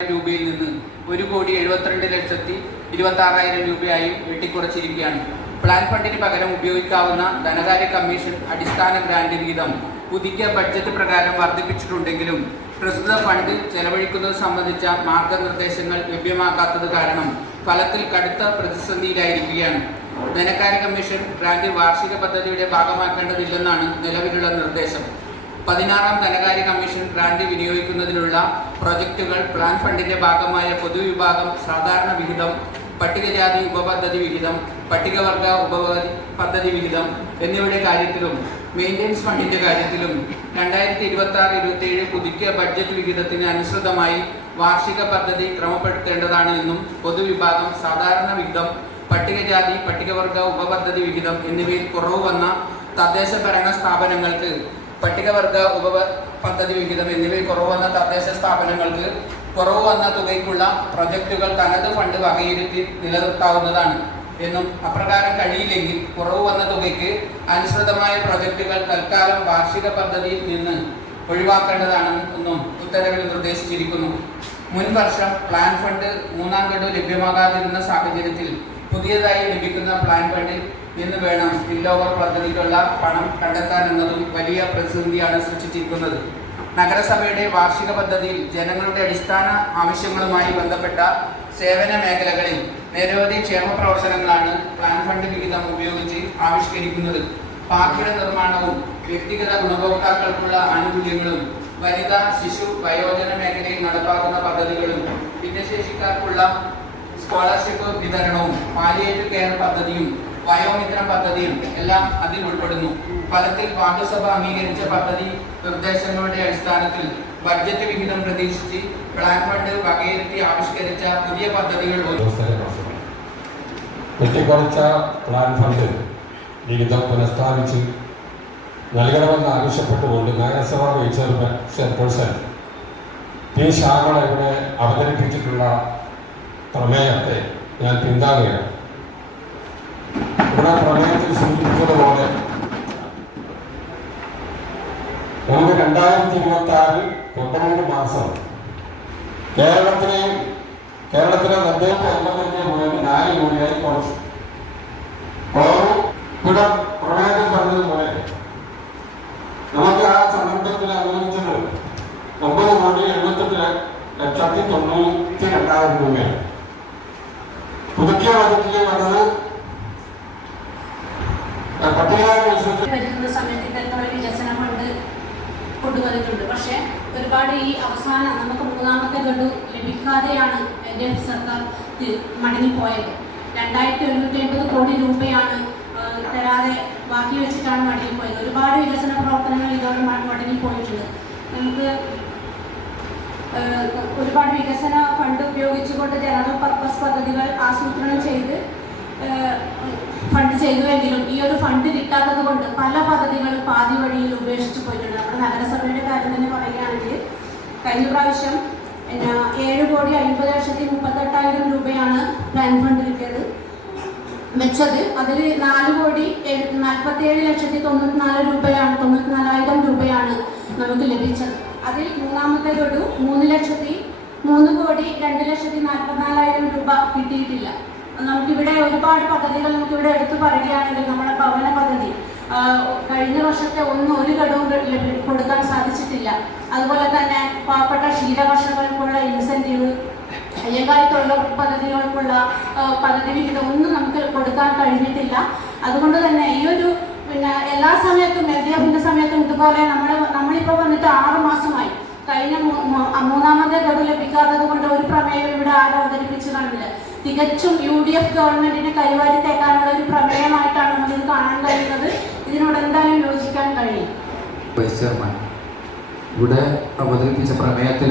രൂപയിൽ നിന്ന് 1,72,26,000 രൂപയായി വെട്ടിക്കുറച്ചിരിക്കുകയാണ്. പ്ലാൻ ഫണ്ടിന് പകരം ഉപയോഗിക്കാവുന്ന ധനകാര്യ കമ്മീഷൻ അടിസ്ഥാന ഗ്രാന്റ് വിഹിതം പുതിയ ബഡ്ജറ്റ് പ്രകാരം വർദ്ധിപ്പിച്ചിട്ടുണ്ടെങ്കിലും പ്രസ്തുത ഫണ്ട് ചെലവഴിക്കുന്നത് സംബന്ധിച്ച മാർഗനിർദ്ദേശങ്ങൾ ലഭ്യമാക്കാത്തത് കാരണം ഫലത്തിൽ കടുത്ത പ്രതിസന്ധിയിലായിരിക്കുകയാണ്. ധനകാര്യ കമ്മീഷൻ ഗ്രാന്റ് വാർഷിക പദ്ധതിയുടെ ഭാഗമാക്കേണ്ടതില്ലെന്നാണ് നിലവിലുള്ള നിർദ്ദേശം. 16ാം ധനകാര്യ കമ്മീഷൻ ഗ്രാന്റ് വിനിയോഗിക്കുന്നതിനുള്ള പ്രൊജക്റ്റുകൾ പ്ലാൻ ഫണ്ടിന്റെ ഭാഗമായ പൊതുവിഭാഗം സാധാരണ വിഹിതം, പട്ടികജാതി ഉപപദ്ധതി വിഹിതം, പട്ടികവർഗ ഉപപദ്ധതി വിഹിതം എന്നിവയുടെ കാര്യത്തിലും മെയിൻ്റെനൻസ് ഫണ്ടിന്റെ കാര്യത്തിലും 2026-27 പുതുക്കിയ ബഡ്ജറ്റ് വിഹിതത്തിന് അനുസൃതമായി വാർഷിക പദ്ധതി ക്രമപ്പെടുത്തേണ്ടതാണ് എന്നും പൊതുവിഭാഗം സാധാരണ വിഹിതം, പട്ടികജാതി പട്ടികവർഗ ഉപപദ്ധതി വിഹിതം എന്നിവയിൽ കുറവ് വന്ന തദ്ദേശ ഭരണ സ്ഥാപനങ്ങൾക്ക് പട്ടികവർഗ ഉപപദ്ധതി വിഹിതം എന്നിവയിൽ കുറവ് വന്ന തദ്ദേശ സ്ഥാപനങ്ങൾക്ക് കുറവ് വന്ന തുകയ്ക്കുള്ള പ്രൊജക്റ്റുകൾ തനത് ഫണ്ട് വകയിരുത്തി നിലനിർത്താവുന്നതാണ് എന്നും അപ്രകാരം കഴിയില്ലെങ്കിൽ കുറവ് വന്ന തുകയ്ക്ക് അനുസൃതമായ പ്രൊജക്റ്റുകൾ തൽക്കാലം വാർഷിക പദ്ധതിയിൽ നിന്ന് ഒഴിവാക്കേണ്ടതാണെന്നും ഉത്തരവിൽ നിർദ്ദേശിച്ചിരിക്കുന്നു. മുൻ വർഷം പ്ലാൻ ഫണ്ട് 3ാം ഗഡു ലഭ്യമാകാതിരുന്ന സാഹചര്യത്തിൽ പുതിയതായി ലഭിക്കുന്ന പ്ലാൻ ഫണ്ടിൽ നിന്ന് വേണം സ്പിൽ ഓവർ പദ്ധതിക്കുള്ള പണം കണ്ടെത്താനെന്നതും വലിയ പ്രതിസന്ധിയാണ് സൃഷ്ടിച്ചിരിക്കുന്നത്. നഗരസഭയുടെ വാർഷിക പദ്ധതിയിൽ ജനങ്ങളുടെ അടിസ്ഥാന ആവശ്യങ്ങളുമായി ബന്ധപ്പെട്ട സേവന മേഖലകളിൽ നിരവധി ക്ഷേമ പ്രവർത്തനങ്ങളാണ് പ്ലാൻ ഫണ്ട് വിഹിതം ഉപയോഗിച്ച് ആവിഷ്കരിക്കുന്നത്. പാർക്കിട നിർമ്മാണവും വ്യക്തിഗത ഗുണഭോക്താക്കൾക്കുള്ള ആനുകൂല്യങ്ങളും വനിതാ ശിശു വയോജന മേഖലയിൽ നടപ്പാക്കുന്ന പദ്ധതികളും ഭിന്നശേഷിക്കാർക്കുള്ള സ്കോളർഷിപ്പ് വിതരണവും പാലിയേറ്റീവ് കെയർ പദ്ധതിയും വയോമിത്രം പദ്ധതിയും എല്ലാം അതിൽ ഉൾപ്പെടുന്നു. ഫലത്തിൽ പാർലമെന്റ് അംഗീകരിച്ച പദ്ധതി നിർദ്ദേശങ്ങളുടെ അടിസ്ഥാനത്തിൽ ബഡ്ജറ്റ് വിഹിതം പ്രതീക്ഷിച്ച് പ്ലാൻ ഫണ്ട് വകയിരുത്തി ആവിഷ്കരിച്ച പുതിയ പദ്ധതികൾ വെട്ടിക്കുറച്ച പ്ലാൻ ഫണ്ട് വിഹിതം പുനഃസ്ഥാപിച്ച് നൽകണമെന്ന് ആവശ്യപ്പെട്ടുകൊണ്ട് നഗരസഭാ വൈസ് ചെയർപേഴ്സൺ പി ശ്യാമള ഇവിടെ അവതരിപ്പിച്ചിട്ടുള്ള പ്രമേയത്തെ ഞാൻ പിന്താങ്ങുകയാണ്. ഇവിടെ പ്രമേയത്തിൽ സൂചിപ്പിച്ചതുപോലെ നമുക്ക് 2026 12 മാസം കേരളത്തിലെ 450 കോടിയായി കുറച്ചു. ഇവിടെ പ്രമേയത്തിൽ പറഞ്ഞതുപോലെ നമുക്ക് ആ സന്ദർഭത്തിൽ അനുവദിച്ചത് 9,78,92,000 രൂപയാണ്. പുതുക്കിയ ബജറ്റിൽ വന്നത് വരുന്ന സമയത്ത് ഇത്തരത്തിലുള്ള വികസന ഫണ്ട് കൊണ്ടുവന്നിട്ടുണ്ട്. പക്ഷെ ഒരുപാട് ഈ അവസാനം നമുക്ക് 3ാമത്തെ ഗഡു ലഭിക്കാതെയാണ് LDF സർക്കാർ മടങ്ങിപ്പോയത്. 2,150 കോടി രൂപയാണ് തരാതെ ബാക്കി വെച്ചിട്ടാണ് മടങ്ങിപ്പോയത്. ഒരുപാട് വികസന പ്രവർത്തനങ്ങൾ ഇതോടെ മടങ്ങിപ്പോയിട്ടുണ്ട്. നമുക്ക് ഒരുപാട് വികസന ഫണ്ട് ഉപയോഗിച്ചുകൊണ്ട് ജനറൽ പർപ്പസ് പദ്ധതികൾ ആസൂത്രണം ചെയ്ത് ഫണ്ട് ചെയ്തുവെങ്കിലും ഈ ഒരു ഫണ്ട് കിട്ടാത്തത് കൊണ്ട് പല പദ്ധതികളും പാതി വഴിയിൽ ഉപേക്ഷിച്ചു പോയിട്ടുണ്ട്. നമ്മുടെ നഗരസഭയുടെ കാര്യം തന്നെ പറയുകയാണെങ്കിൽ കഴിഞ്ഞ പ്രാവശ്യം 7,50,38,000 രൂപയാണ് പ്ലാൻ ഫണ്ട് കിട്ടിയത് വെച്ചത്. അതിൽ 4,47,94,000 രൂപയാണ് നമുക്ക് ലഭിച്ചത്. അതിൽ 3ാമത്തെ ഗഡു 3,02,02,44,000 രൂപ കിട്ടിയിട്ടില്ല. നമുക്കിവിടെ ഒരുപാട് പദ്ധതികൾ നമുക്കിവിടെ എടുത്തു പറയുകയാണെങ്കിൽ നമ്മുടെ ഭവന പദ്ധതി കഴിഞ്ഞ വർഷത്തെ ഒരു ഗഡുവും കൊടുക്കാൻ സാധിച്ചിട്ടില്ല. അതുപോലെ തന്നെ പാവപ്പെട്ട ക്ഷീരകർഷകർക്കുള്ള ഇൻസെൻറ്റീവ്, അയ്യങ്കാലി തൊഴിലുറപ്പ് പദ്ധതികൾക്കുള്ള പദ്ധതി വിഹിതം ഒന്നും നമുക്ക് കൊടുക്കാൻ കഴിഞ്ഞിട്ടില്ല. അതുകൊണ്ട് തന്നെ ഈ ഒരു എല്ലാ സമയത്തും LDFിൻ്റെ സമയത്തും ഇതുപോലെ നമ്മളിപ്പോൾ വന്നിട്ട് 6 മാസമായി. കഴിഞ്ഞ 3ാമത്തെ ഗഡു ലഭിക്കാത്തത് കൊണ്ട് ഒരു പ്രമേയം ഇവിടെ ആരും അവതരിപ്പിച്ചു കാണില്ല. തികച്ചും UDF ഗവൺമെന്റിനെ കരിവാരിത്തേക്കാനുള്ള ഒരു പ്രമേയമായിട്ടാണ് നമുക്കിത് കാണാൻ കഴിയുന്നത്. ഇതിനോട് എന്തായാലും യോജിക്കാൻ കഴിയും. വൈസ് ചെയർമാൻ ഇവിടെ അവതരിപ്പിച്ച പ്രമേയത്തിൽ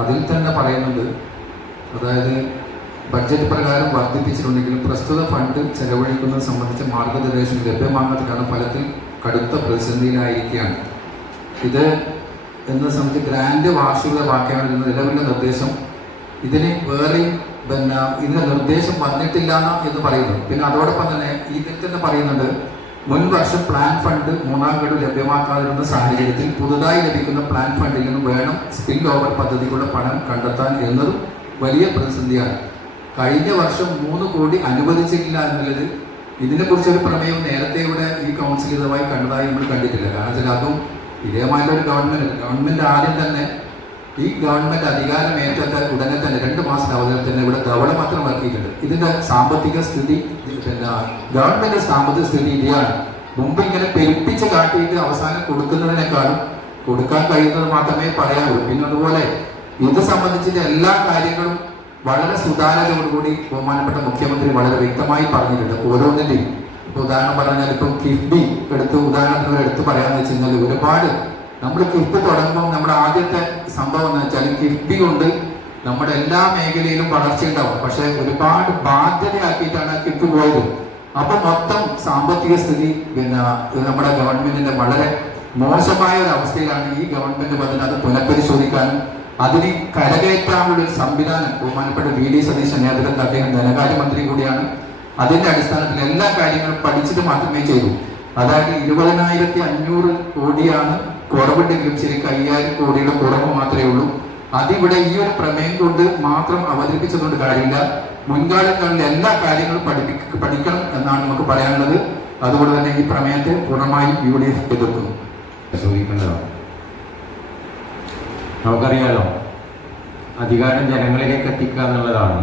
അതിൽ തന്നെ പറയുന്നുണ്ട്, അതായത് ബഡ്ജറ്റ് പ്രകാരം വർദ്ധിപ്പിച്ചിട്ടുണ്ടെങ്കിലും പ്രസ്തുത ഫണ്ട് ചെലവഴിക്കുന്നത് സംബന്ധിച്ച മാർഗനിർദ്ദേശം ലഭ്യമാകാത്ത കാരണം ഫലത്തിൽ കടുത്ത പ്രതിസന്ധിയിലായിരിക്കുകയാണ്. ഇത് എന്നെ സംബന്ധിച്ച് ഗ്രാന്റ് വാർഷികമാക്കിയാണ് നിലവിലെ നിർദ്ദേശം. ഇതിന് വേറെയും ഇതിൻ്റെ നിർദ്ദേശം വന്നിട്ടില്ല എന്ന് പറയുന്നു. പിന്നെ അതോടൊപ്പം തന്നെ ഇതിൽ തന്നെ പറയുന്നുണ്ട് മുൻ വർഷം പ്ലാൻ ഫണ്ട് മൂന്നാം ഗഡു ലഭ്യമാക്കാതിരുന്ന സാഹചര്യത്തിൽ പുതുതായി ലഭിക്കുന്ന പ്ലാൻ ഫണ്ടിൽ നിന്നും വേണം സ്പിൽ ഓവർ പദ്ധതിക്കുള്ള പണം കണ്ടെത്താൻ എന്നതും വലിയ പ്രതിസന്ധിയാണ്. കഴിഞ്ഞ വർഷം 3 കോടി അനുവദിച്ചിട്ടില്ല എന്നുള്ളത് ഇതിനെക്കുറിച്ചൊരു പ്രമേയം നേരത്തെ ഇവിടെ ഈ കൗൺസിൽ ഇതുമായി കണ്ടതായി നമ്മൾ കണ്ടിട്ടില്ല. കാരണം വെച്ചാൽ അതും ഇതേമാതിരി ഗവൺമെന്റ് ആദ്യം തന്നെ ഈ ഗവൺമെന്റ് അധികാരം ഏറ്റെടുത്ത ഉടനെ തന്നെ 2 മാസത്തിനവധി തന്നെ ഇവിടെ ധവള മാത്രം ഇറക്കിയിട്ടുണ്ട്. ഇതിന്റെ സാമ്പത്തിക സ്ഥിതി ഗവൺമെന്റ് സാമ്പത്തിക സ്ഥിതി ഇതാണ്. മുമ്പ് ഇങ്ങനെ പെരുപ്പിച്ച് കാട്ടിയിട്ട് അവസാനം കൊടുക്കുന്നതിനേക്കാളും കൊടുക്കാൻ കഴിയുന്നത് മാത്രമേ പറയാനുള്ളൂ. പിന്നെ അതുപോലെ ഇത് സംബന്ധിച്ചിട്ട് എല്ലാ കാര്യങ്ങളും വളരെ സുതാര്യതയോടുകൂടി ബഹുമാനപ്പെട്ട മുഖ്യമന്ത്രി വളരെ വ്യക്തമായി പറഞ്ഞിട്ടുണ്ട്. ഓരോന്നിന്റെയും ഉദാഹരണം പറഞ്ഞാൽ ഇപ്പം കിഫ്ബി ഉദാഹരണത്തിന് എടുത്ത് പറയാന്ന് വെച്ച് കഴിഞ്ഞാൽ ഒരുപാട് നമ്മൾ കിഫ്ബി തുടങ്ങുമ്പോൾ നമ്മുടെ ആദ്യത്തെ സംഭവം എന്ന് വെച്ചാൽ കിഫ്ബി കൊണ്ട് നമ്മുടെ എല്ലാ മേഖലയിലും വളർച്ചയുണ്ടാവും. പക്ഷെ ഒരുപാട് ബാധ്യതയാക്കിയിട്ടാണ് കിഫ്ബി പോയത്. അപ്പൊ മൊത്തം സാമ്പത്തിക സ്ഥിതി നമ്മുടെ ഗവൺമെന്റിന്റെ വളരെ മോശമായ ഒരു അവസ്ഥയിലാണ്. ഈ ഗവൺമെന്റ് വന്നിട്ട് അത് പുനഃപരിശോധിക്കാനും അതിന് കരകയറ്റാനുള്ള ഒരു സംവിധാനം ബഹുമാനപ്പെട്ട VD സതീശൻ നേതൃത്വത്തിൽ അദ്ദേഹം ധനകാര്യമന്ത്രി കൂടിയാണ്. അതിന്റെ അടിസ്ഥാനത്തിൽ എല്ലാ കാര്യങ്ങളും പഠിച്ചിട്ട് മാത്രമേ ചെയ്യൂ. അതായത് 20,500 കോടിയാണ് കുറവുണ്ടെങ്കിലും ശരിക്കും 5,000 കോടിയുടെ കുറവ് മാത്രമേ ഉള്ളൂ. അതിവിടെ ഈ ഒരു പ്രമേയം കൊണ്ട് മാത്രം അവതരിപ്പിച്ചതുകൊണ്ട് കാര്യമില്ല. മുൻകാലങ്ങളിൽ എല്ലാ കാര്യങ്ങളും പഠിക്കണം എന്നാണ് നമുക്ക് പറയാനുള്ളത്. അതുകൊണ്ട് തന്നെ ഈ പ്രമേയത്തെ പൂർണ്ണമായും UDF എതിർക്കുന്നു. ചോദിക്കുന്നതാണ്. നമുക്കറിയാലോ, അധികാരം ജനങ്ങളിലേക്ക് എത്തിക്കുക എന്നുള്ളതാണ്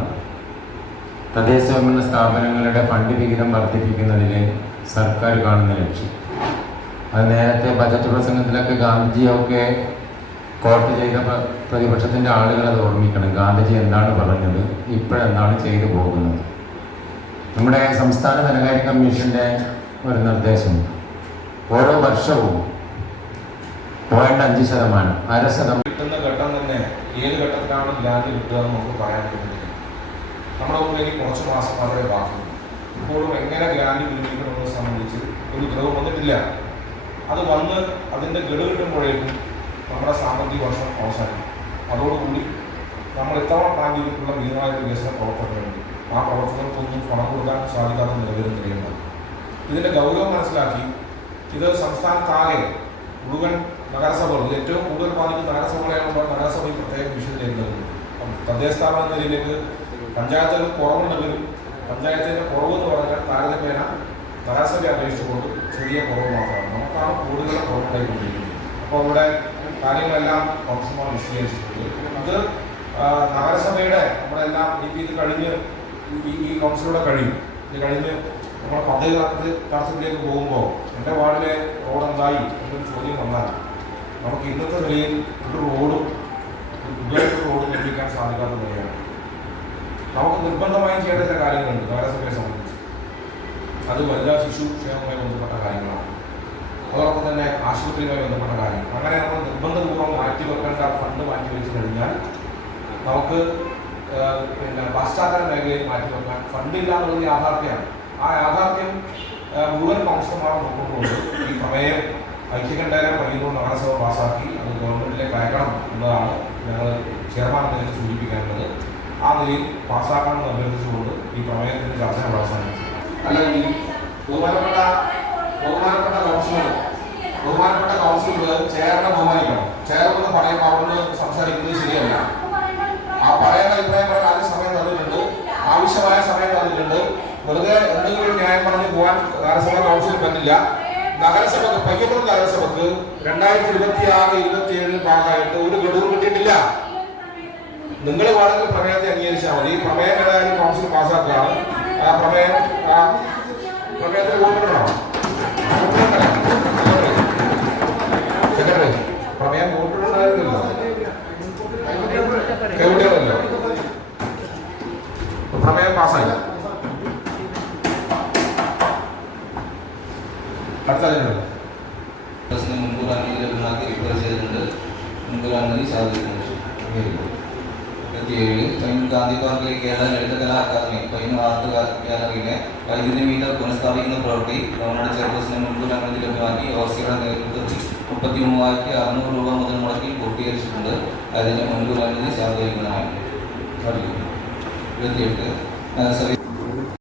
തദ്ദേശ സ്വയംഭരണ സ്ഥാപനങ്ങളുടെ ഫണ്ട് വിഹിതം വർദ്ധിപ്പിക്കുന്നതിൽ സർക്കാർ കാണുന്ന ലക്ഷ്യം. അത് നേരത്തെ ബജറ്റ് പ്രസംഗത്തിലൊക്കെ ഗാന്ധിജിയൊക്കെ കോട്ട് ചെയ്ത പ്രതിപക്ഷത്തിൻ്റെ ആളുകൾ അത് ഓർമ്മിക്കണം. ഗാന്ധിജി എന്താണ് പറഞ്ഞത്, ഇപ്പോഴെന്താണ് ചെയ്തു പോകുന്നത്. നമ്മുടെ സംസ്ഥാന ധനകാര്യ കമ്മീഷൻ്റെ ഒരു നിർദ്ദേശം ഓരോ വർഷവും 0.5%, 0.5% കിട്ടുന്ന ഘട്ടം തന്നെ ഏത് ഘട്ടത്തിലാണ് ഗ്രാന്റ് കിട്ടുക എന്ന് നമുക്ക് പറയാൻ പറ്റുന്നില്ല. നമ്മുടെ മുമ്പിലേക്ക് കുറച്ച് മാസം മാത്രമേ ബാക്കിയുള്ളൂ. ഇപ്പോഴും എങ്ങനെ ഗ്രാന്റ് പിൻവലിക്കണമെന്ന് സംബന്ധിച്ച് ഒരു ഉത്തരവ് വന്നിട്ടില്ല. അത് വന്ന് അതിൻ്റെ ഗഡു കിട്ടുമ്പോഴേക്കും നമ്മുടെ സാമ്പത്തിക വർഷം അവസാനിക്കും. അതോടുകൂടി നമ്മൾ ഇത്തവണ പ്ലാൻ ചെയ്തിട്ടുള്ള വിഹിതമായ വികസന പ്രവർത്തനങ്ങളുണ്ട്. ആ പ്രവർത്തനങ്ങൾക്കൊന്നും പണം കൊടുക്കാൻ സാധിക്കാത്ത നിലവിലും നിലയുണ്ടാകും. ഇതിൻ്റെ ഗൗരവം മനസ്സിലാക്കി ഇത് സംസ്ഥാനത്താകെ മുഴുവൻ നഗരസഭകൾ ഏറ്റവും കൂടുതൽ ബാധിക്കുന്ന നഗരസഭകളാകുമ്പോൾ നഗരസഭയിൽ പ്രത്യേക വിഷയത്തിലേക്ക് തദ്ദേശ സ്ഥാപന നിലയിലേക്ക് പഞ്ചായത്തുകൾ കുറവുണ്ടെങ്കിലും പഞ്ചായത്തിൻ്റെ കുറവെന്ന് പറഞ്ഞാൽ താരതമ്യേന നഗരസഭയെ അപേക്ഷിച്ചുകൊണ്ട് ചെറിയ കുറവ് മാത്രമാണ്. നമുക്കാണ് കൂടുതൽ കുറവുണ്ടായിക്കൊണ്ടിരിക്കുന്നത്. അപ്പോൾ ഇവിടെ കാര്യങ്ങളെല്ലാം കൗൺസിലർമാർ വിശദീകരിച്ചിട്ടുണ്ട്. ഇത് നഗരസഭയുടെ നമ്മളെല്ലാം ഇത് കഴിഞ്ഞ് ഈ കൗൺസിലറുടെ കഴിയും. ഇത് കഴിഞ്ഞ് നമ്മൾ പദ്ധതി തടസ്സത്തിലേക്ക് പോകുമ്പോൾ എൻ്റെ വാർഡിലെ റോഡ് എന്തായി എന്നൊരു ചോദ്യം വന്നാൽ നമുക്ക് ഇന്നത്തെ നിലയിൽ ഒരു റോഡ് നിർമ്മിക്കാൻ സാധിക്കാത്ത നിലയാണ്. നമുക്ക് നിർബന്ധമായും ചെയ്യേണ്ട ചില കാര്യങ്ങളുണ്ട് നഗരസഭയെ സംബന്ധിച്ച്. അത് വനിതാ ശിശു ക്ഷേമവുമായി ബന്ധപ്പെട്ട കാര്യങ്ങളാണ്. അതോടൊപ്പം തന്നെ ആശുപത്രിയുമായി ബന്ധപ്പെട്ട കാര്യങ്ങൾ. അങ്ങനെ നമ്മൾ നിർബന്ധപൂർവ്വം മാറ്റിവെക്കേണ്ട ഫണ്ട് മാറ്റിവെച്ച് കഴിഞ്ഞാൽ നമുക്ക് പശ്ചാത്തല മേഖലയിൽ മാറ്റിവെക്കാൻ ഫണ്ടില്ല എന്നുള്ളത് യാഥാർത്ഥ്യമാണ്. ആ യാഥാർത്ഥ്യം മുഴുവൻ കൗൺസിലർമാരും നോക്കുമ്പോൾ ഈ പ്രമേയം ഐക്യകണ്ഠേന പരിഗണന നഗരസഭ പാസാക്കി അത് ഗവൺമെന്റിലേക്ക് അയക്കണം എന്നതാണ് ഞങ്ങൾ ചെയർമാൻ നിലയിൽ സൂചിപ്പിക്കേണ്ടത്. ആ നിലയിൽ പാസ്സാക്കണമെന്ന് അഭ്യർത്ഥിച്ചുകൊണ്ട് ഈ പ്രമേയത്തിന്റെ ചർച്ച നമ്മൾ അവസാനിച്ചു. അല്ലെങ്കിൽ ബഹുമാനപ്പെട്ട കൗൺസിലർ ചെയറിനെ ബഹുമാനിക്കണം. ചെയർമെന്ന് പറയുമ്പോൾ അവിടെ സംസാരിക്കുന്നത് ശരിയല്ല. ആ പറയുന്ന അഭിപ്രായം പറയാൻ ആദ്യം സമയം തന്നിട്ടുണ്ട്, ആവശ്യമായ സമയം തന്നിട്ടുണ്ട്. വെറുതെ എന്തെങ്കിലും ന്യായം പറഞ്ഞ് പോകാൻ നഗരസഭ കൗൺസിൽ പറ്റില്ല. നഗരസഭക്ക് പയ്യന്നൂർ നഗരസഭക്ക് 2026-27 ഭാഗമായിട്ട് ഒരു ഗഡുവും കിട്ടിയിട്ടില്ല. നിങ്ങൾ വേണമെങ്കിൽ പ്രമേയത്തെ അംഗീകരിച്ചാൽ മതി. പ്രമേയം ഏതായാലും കൗൺസിൽ പാസ്സാക്കുകയാണ്. ആ പ്രമേയത്തിൽ വോട്ടിടണോ? സെക്രട്ടറി പ്രമേയം വോട്ടിടണമായിരുന്നല്ലോ, കേട്ടോ? പ്രമേയം പാസ്സായി. മുൻകൂർ അനുമതി ലഭ്യമാക്കി റിഫർ ചെയ്തിട്ടുണ്ട്. മുൻകൂർ അനുമതി സാധിക്കുന്നു. 27 ഗാന്ധി പാർക്കിലെ കേരള ലളിതകലാ അക്കാദമി പയ്യന്നൂർ ആർട്ട് ഗാലറിയിലെ വൈദ്യുതി മീറ്റർ പുനഃസ്ഥാപിക്കുന്ന പ്രവൃത്തി ഗവർണറുടെ ചെയർപേഴ്സണിന് മുൻകൂർ അനുമതി ലഭ്യമാക്കി ഓർസിയുടെ നേതൃത്വത്തിൽ 33,600 രൂപ മുതൽ മുടക്കി പൂർത്തീകരിച്ചിട്ടുണ്ട്. അതിന്റെ മുൻകൂർ അനുമതി സാധൂകരിക്കുന്നതാണ്. 28